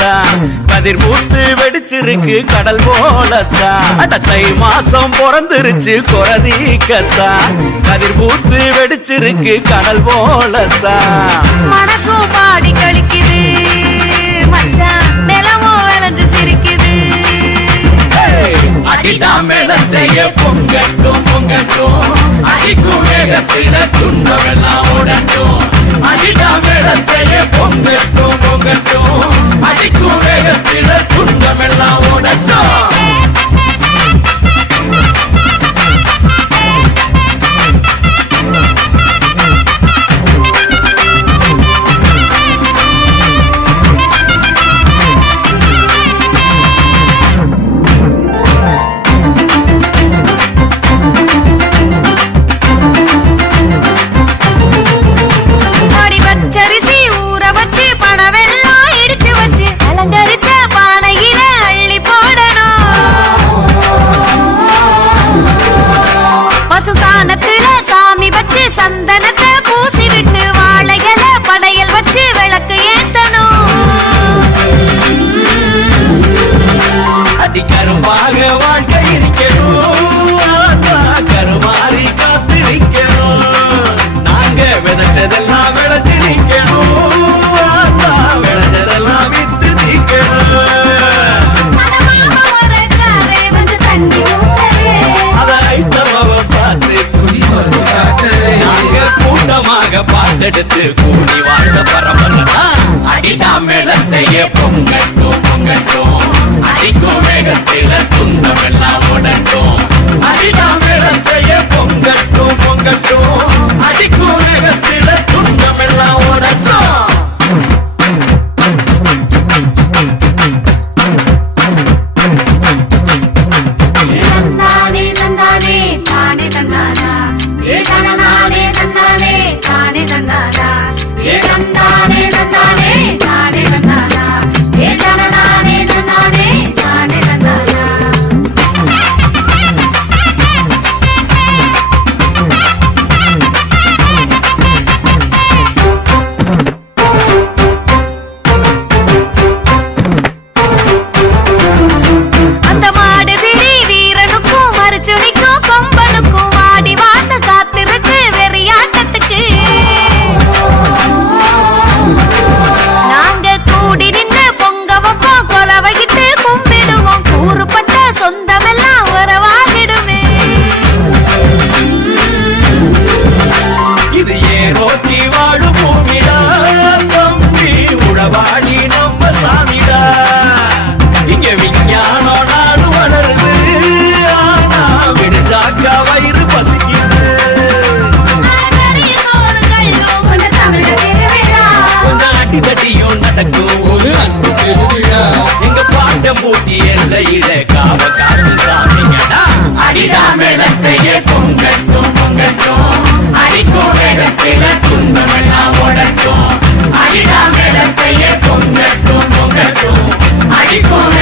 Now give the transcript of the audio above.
போலத்தான் கதிர் பூத்து வெடிச்சிருக்கு கடல் போலத்தான் அடத்தை மாசம் பிறந்துருச்சு குறதீக்கத்தான் கதிர் பூத்து வெடிச்சிருக்கு கடல் போலத்தான் மனசும் பாடி கழிக்குது மச்சான் நிலமும் விளைஞ்சு சிரிக்குது அடிடா மேளத்தையே பொங்கட்டும் பொங்கட்டும் அடிக்கும் வேகத்தில துன்பமெல்லாம் ஓடட்டும் அடிடா மேளத்தையே பொங்கட்டும் பொங்கட்டும் அடிக்கும் வேகத்தில துன்பமெல்லாம் ஓடட்டும் சந்தனத்தை பூசி விட்டு வாழையில படையல் வச்சு விளக்கு ஏத்தணும் அடி கருமாக வாழ்க்கை இருக்கணும் கருமாறி காத்து நிக்கணும் நாங்க விதைச்சதெல்லாம் விளைஞ்சு நிக்கணும் விளைஞ்சதெல்லாம் வித்து நிக்கணும் அதை ஐத்தமாவ பார்த்து கூட்டமாக பாட்டெடுத்து கூடி வாழ்ந்த பரம்பரா அடிடா மேளத்தையே பொங்கட்டும் பொங்கட்டும் அடிக்கும் வேகத்தில துன்பமெல்லாம் ஓடட்டும் அடிடா மேளத்தையே பொங்கட்டும் பொங்கட்டும் அடிக்கும் வேகத்தில துன்பமெல்லாம் ஓடட்டும் எங்க பாட்ட பூட்டி எல்லையில காவ காத்து சாமிங்கடா அடிடா மேளத்தையே பொங்கட்டும் பொங்கட்டும் அடிக்கும் வேகத்தில துன்பமெல்லாம் ஓடட்டும் அடிடா மேளத்தையே பொங்கட்டும் பொங்கட்டும் அடிக்கும்